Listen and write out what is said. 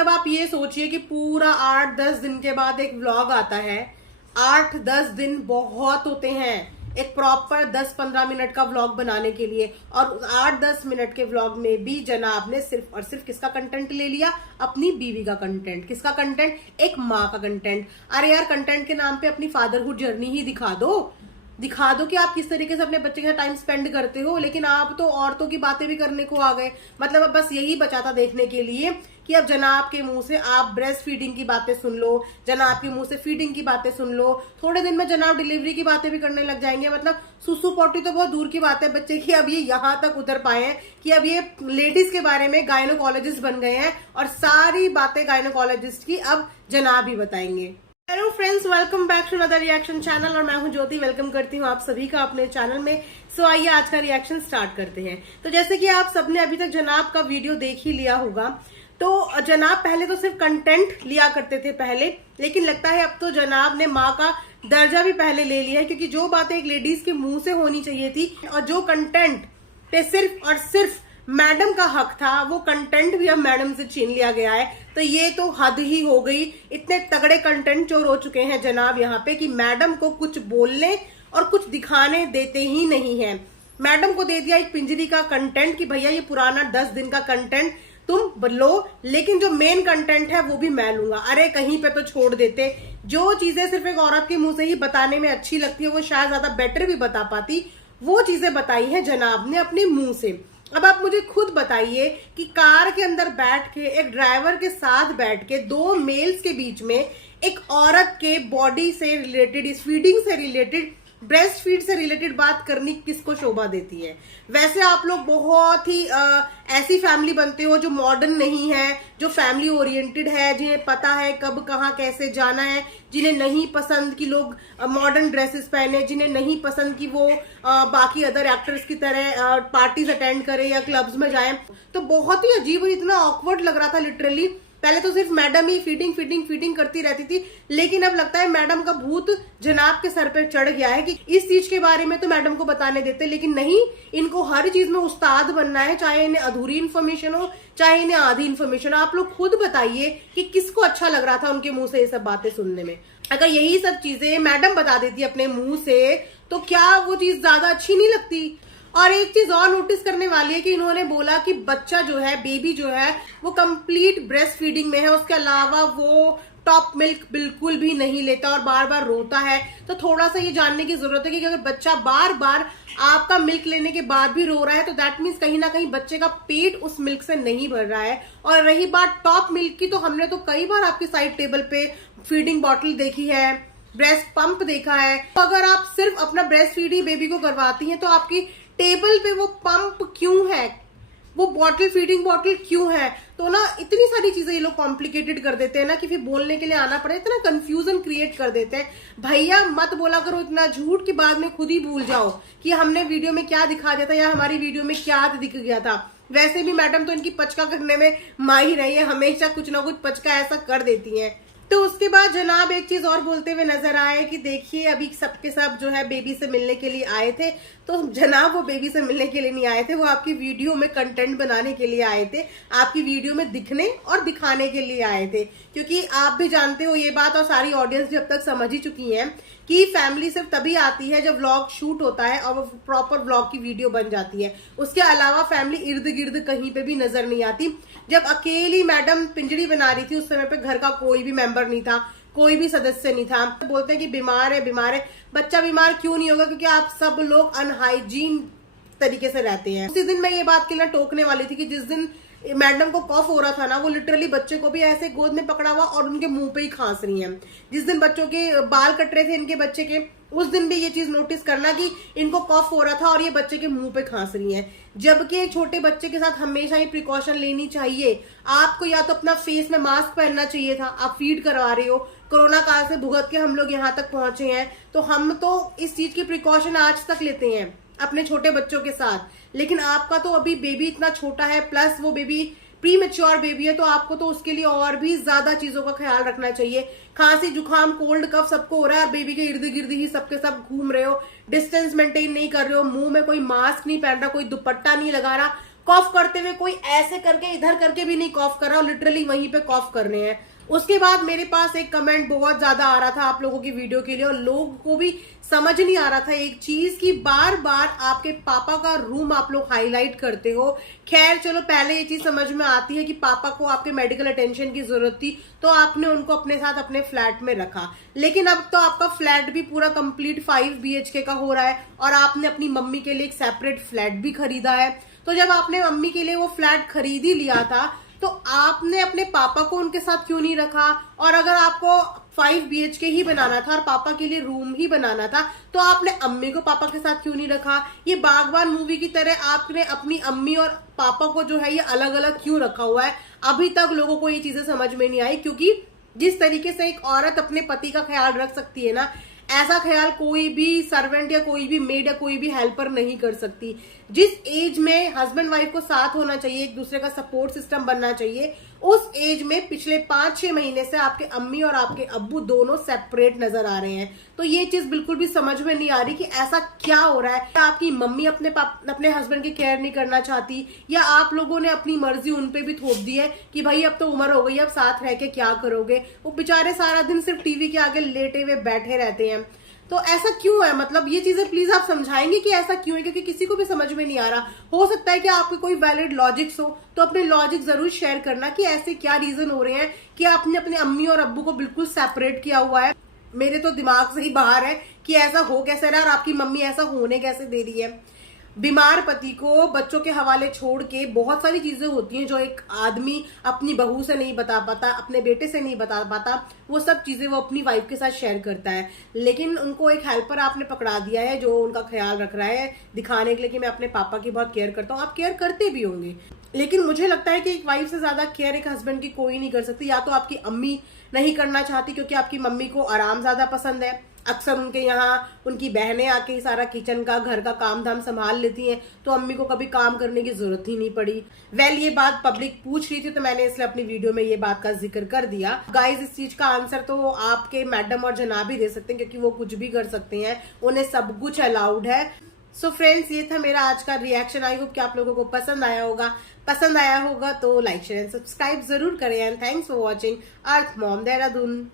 मतलब आप ये सोचिए कि पूरा 8-10 दिन के बाद एक व्लॉग आता है। 8-10 दिन बहुत होते हैं एक प्रॉपर 10-15 मिनट का व्लॉग बनाने के लिए, और 8-10 मिनट के व्लॉग में भी जनाब ने सिर्फ और सिर्फ किसका कंटेंट ले लिया? अपनी बीवी का कंटेंट। किसका कंटेंट? एक माँ का कंटेंट। अरे यार, कंटेंट के नाम पे अपनी फादरहुड जर्नी ही दिखा दो कि आप किस तरीके से अपने बच्चे के साथ टाइम स्पेंड करते हो। लेकिन आप तो औरतों की बातें भी करने को आ गए। मतलब अब बस यही बचा था देखने के लिए कि अब जनाब के मुंह से आप ब्रेस्ट फीडिंग की बातें सुन लो, जनाब के मुंह से फीडिंग की बातें सुन लो। थोड़े दिन में जनाब डिलीवरी की बातें भी करने लग जाएंगे। मतलब सुसु पोटी तो बहुत दूर की बात है बच्चे की, अब ये यहाँ तक उतर पाए हैं कि अब ये लेडीज के बारे में गायनोकोलॉजिस्ट बन गए हैं, और सारी बातें गायनोकोलॉजिस्ट की अब जनाब ही बताएंगे। Hello friends, welcome back to another reaction channel, और मैं हूं ज्योति। वेलकम करती हूं आप सभी का अपने चैनल में। सो आइए आज का रिएक्शन स्टार्ट करते हैं। तो जैसे कि आप सबने अभी तक जनाब का वीडियो देख ही लिया होगा, तो जनाब पहले तो सिर्फ कंटेंट लिया करते थे पहले, लेकिन लगता है अब तो जनाब ने माँ का दर्जा भी पहले ले लिया है, क्योंकि जो बातें एक लेडीज के मुंह से होनी चाहिए थी और जो कंटेंट पे सिर्फ और सिर्फ मैडम का हक था, वो कंटेंट भी अब मैडम से छीन लिया गया है। तो ये तो हद ही हो गई। इतने तगड़े कंटेंट चोर हो चुके हैं जनाब यहाँ पे कि मैडम को कुछ बोलने और कुछ दिखाने देते ही नहीं है। मैडम को दे दिया एक पिंजरी का कंटेंट कि भैया ये पुराना 10 दिन का कंटेंट तुम लो, लेकिन जो मेन कंटेंट है वो भी मैं लूंगा। अरे कहीं पे तो छोड़ देते। जो चीजें सिर्फ एक औरत के मुंह से ही बताने में अच्छी लगती है, वो शायद ज्यादा बेटर भी बता पाती, वो चीजें बताई है जनाब ने अपने मुंह से। अब आप मुझे खुद बताइए कि कार के अंदर बैठ के, एक ड्राइवर के साथ बैठ के, दो मेल्स के बीच में एक औरत के बॉडी से रिलेटेड, फीडिंग से रिलेटेड, ब्रेस्ट फीड से रिलेटेड बात करनी किसको शोभा देती है? वैसे आप लोग बहुत ही ऐसी फैमिली बनते हो जो मॉडर्न नहीं है, जो फैमिली ओरिएंटेड है, जिन्हें पता है कब कहाँ कैसे जाना है, जिन्हें नहीं पसंद कि लोग मॉडर्न ड्रेसेस पहने, जिन्हें नहीं पसंद कि वो बाकी अदर एक्टर्स की तरह पार्टीज अटेंड करें या क्लब्स में जाएं। तो बहुत ही अजीब, इतना ऑकवर्ड लग रहा था लिटरली। पहले तो सिर्फ मैडम ही फीडिंग फीडिंग फीडिंग करती रहती थी, लेकिन अब लगता है मैडम का भूत जनाब के सर पे चढ़ गया है कि इस चीज के बारे में तो मैडम को बताने देते, लेकिन नहीं, इनको हर चीज में उस्ताद बनना है, चाहे इन्हें अधूरी इन्फॉर्मेशन हो, चाहे इन्हें आधी इन्फॉर्मेशन। आप लोग खुद बताइए कि किसको अच्छा लग रहा था उनके मुंह से ये सब बातें सुनने में। अगर यही सब चीजें मैडम बता देती अपने मुंह से, तो क्या वो चीज ज्यादा अच्छी नहीं लगती? और एक चीज और नोटिस करने वाली है कि इन्होंने बोला कि बच्चा जो है, बेबी जो है, वो कंप्लीट ब्रेस्ट फीडिंग में है, उसके अलावा वो टॉप मिल्क बिल्कुल भी नहीं लेता और बार बार रोता है। तो थोड़ा सा ये जानने की जरूरत है कि अगर बच्चा बार बार आपका मिल्क लेने के बाद भी रो रहा है, तो दैट मीन्स कहीं ना कहीं बच्चे का पेट उस मिल्क से नहीं भर रहा है। और रही बात टॉप मिल्क की, तो हमने तो कई बार आपकी साइड टेबल पे फीडिंग बॉटल देखी है, ब्रेस्ट पंप देखा है। तो अगर आप सिर्फ अपना ब्रेस्ट फीडिंग बेबी को करवाती हैं, तो आपकी टेबल पे वो पंप क्यों है, वो बॉटल, फीडिंग बॉटल क्यों है? तो ना इतनी सारी चीजें ये लोग कॉम्प्लिकेटेड कर देते हैं ना कि फिर बोलने के लिए आना पड़े, इतना कंफ्यूजन क्रिएट कर देते हैं। भैया मत बोला करो इतना झूठ कि बाद में खुद ही भूल जाओ कि हमने वीडियो में क्या दिखा दिया था या हमारी वीडियो में क्या दिख गया था। वैसे भी मैडम तो इनकी पचका करने में माहिर है, हमेशा कुछ ना कुछ पचका ऐसा कर देती है। तो उसके बाद जनाब एक चीज और बोलते हुए नजर आए कि देखिए अभी सबके सब जो है बेबी से मिलने के लिए आए थे, तो जनाब वो बेबी से मिलने के लिए नहीं आए थे, वो आपकी वीडियो में कंटेंट बनाने के लिए आए थे, आपकी वीडियो में दिखने और दिखाने के लिए आए थे। क्योंकि आप भी जानते हो ये बात, और सारी ऑडियंस भी अब तक समझ ही चुकी है कि फैमिली सिर्फ तभी आती है जब व्लॉग शूट होता है और वो प्रॉपर व्लॉग की वीडियो बन जाती है। उसके अलावा फैमिली इर्द गिर्द कहीं पे भी नजर नहीं आती। जब अकेली मैडम पिंजड़ी बना रही थी, उस समय पे घर का कोई भी मेंबर नहीं था, कोई भी सदस्य नहीं था। तो बोलते हैं कि बीमार है बीमार है, बच्चा बीमार क्यों नहीं होगा? क्योंकि आप सब लोग अनहाइजीन तरीके से रहते हैं। उसी दिन मैं ये बात के लिए टोकने वाली थी कि जिस दिन मैडम को कफ हो रहा था ना, वो लिटरली बच्चे को भी ऐसे गोद में पकड़ा हुआ और उनके मुंह पे ही खांस रही हैं। जिस दिन बच्चों के बाल कट रहे थे इनके बच्चे के, उस दिन भी ये चीज नोटिस करना कि इनको कफ हो रहा था और ये बच्चे के मुंह पे खांस रही हैं। जबकि एक छोटे बच्चे के साथ हमेशा ही प्रिकॉशन लेनी चाहिए। आपको या तो अपना फेस में मास्क पहनना चाहिए था, आप फीड करवा रहे हो, कोरोना काल से भुगत के हम लोग यहाँ तक पहुंचे हैं, तो हम तो इस चीज की प्रिकॉशन आज तक लेते हैं अपने छोटे बच्चों के साथ। लेकिन आपका तो अभी बेबी इतना छोटा है, प्लस वो बेबी प्री मेच्योर बेबी है, तो आपको तो उसके लिए और भी ज्यादा चीजों का ख्याल रखना चाहिए। खांसी जुकाम कोल्ड कफ सबको हो रहा है और बेबी के इर्द गिर्द ही सबके सब घूम रहे हो, डिस्टेंस मेंटेन नहीं कर रहे हो, मुंह में कोई मास्क नहीं पहन रहा, कोई दुपट्टा नहीं लगा रहा, कॉफ करते हुए कोई ऐसे करके इधर करके भी नहीं कॉफ कर रहा, लिटरली वहीं पे कॉफ कर रहे हैं। उसके बाद मेरे पास एक कमेंट बहुत ज्यादा आ रहा था आप लोगों की वीडियो के लिए, और लोगों को भी समझ नहीं आ रहा था एक चीज कि बार बार आपके पापा का रूम आप लोग हाईलाइट करते हो। खैर चलो, पहले ये चीज समझ में आती है कि पापा को आपके मेडिकल अटेंशन की जरूरत थी तो आपने उनको अपने साथ अपने फ्लैट में रखा, लेकिन अब तो आपका फ्लैट भी पूरा कंप्लीट 5 BHK का हो रहा है और आपने अपनी मम्मी के लिए एक सेपरेट फ्लैट भी खरीदा है। तो जब आपने मम्मी के लिए वो फ्लैट खरीद ही लिया था तो आपने अपने पापा को उनके साथ क्यों नहीं रखा? और अगर आपको 5 BHK ही बनाना था और पापा के लिए रूम ही बनाना था तो आपने अम्मी को पापा के साथ क्यों नहीं रखा? ये बागबान मूवी की तरह आपने अपनी अम्मी और पापा को जो है ये अलग अलग क्यों रखा हुआ है? अभी तक लोगों को ये चीजें समझ में नहीं आई, क्योंकि जिस तरीके से एक औरत अपने पति का ख्याल रख सकती है ना, ऐसा ख्याल कोई भी सर्वेंट या कोई भी मेड या कोई भी हेल्पर नहीं कर सकती। जिस एज में हस्बैंड वाइफ को साथ होना चाहिए, एक दूसरे का सपोर्ट सिस्टम बनना चाहिए, उस एज में पिछले 5-6 महीने से आपके अम्मी और आपके अब्बू दोनों सेपरेट नजर आ रहे हैं। तो ये चीज बिल्कुल भी समझ में नहीं आ रही कि ऐसा क्या हो रहा है। आपकी मम्मी अपने हस्बैंड की केयर नहीं करना चाहती, या आप लोगों ने अपनी मर्जी उन पे भी थोप दी है कि भाई अब तो उम्र हो गई, अब साथ रह के क्या करोगे? वो बेचारे सारा दिन सिर्फ टीवी के आगे लेटे हुए बैठे रहते हैं। तो ऐसा क्यों है? मतलब ये चीजें प्लीज आप समझाएंगे कि ऐसा क्यों है, क्योंकि किसी को भी समझ में नहीं आ रहा। हो सकता है कि आपके कोई वैलिड लॉजिक्स हो तो अपने लॉजिक जरूर शेयर करना कि ऐसे क्या रीजन हो रहे हैं कि आपने अपने अम्मी और अब्बू को बिल्कुल सेपरेट किया हुआ है। मेरे तो दिमाग से ही बाहर है कि ऐसा हो कैसे रहा और आपकी मम्मी ऐसा होने कैसे दे रही है। बीमार पति को बच्चों के हवाले छोड़ के बहुत सारी चीजें होती हैं जो एक आदमी अपनी बहू से नहीं बता पाता, अपने बेटे से नहीं बता पाता, वो सब चीजें वो अपनी वाइफ के साथ शेयर करता है। लेकिन उनको एक हेल्पर आपने पकड़ा दिया है जो उनका ख्याल रख रहा है, दिखाने के लिए कि मैं अपने पापा की बहुत केयर करता हूँ। आप केयर करते भी होंगे, लेकिन मुझे लगता है कि एक वाइफ से ज्यादा केयर एक हस्बैंड की कोई नहीं कर सकती। या तो आपकी अम्मी नहीं करना चाहती क्योंकि आपकी मम्मी को आराम ज्यादा पसंद है, अक्सर उनके यहाँ उनकी बहनें आके ही सारा किचन का घर का काम धाम संभाल लेती हैं, तो अम्मी को कभी काम करने की जरूरत ही नहीं पड़ी। ये बात पब्लिक पूछ रही थी तो मैंने इसलिए अपनी वीडियो में ये बात का जिक्र कर दिया। गाइस, इस चीज का आंसर तो आपके मैडम और जनाब ही दे सकते हैं क्योंकि वो कुछ भी कर सकते हैं, उन्हें सब कुछ अलाउड है। सो फ्रेंड्स, ये था मेरा आज का रिएक्शन। आई होप कि आप लोगों को पसंद आया होगा तो लाइक शेयर एंड सब्सक्राइब जरूर करें। And thanks for watching earth mom Dehradun.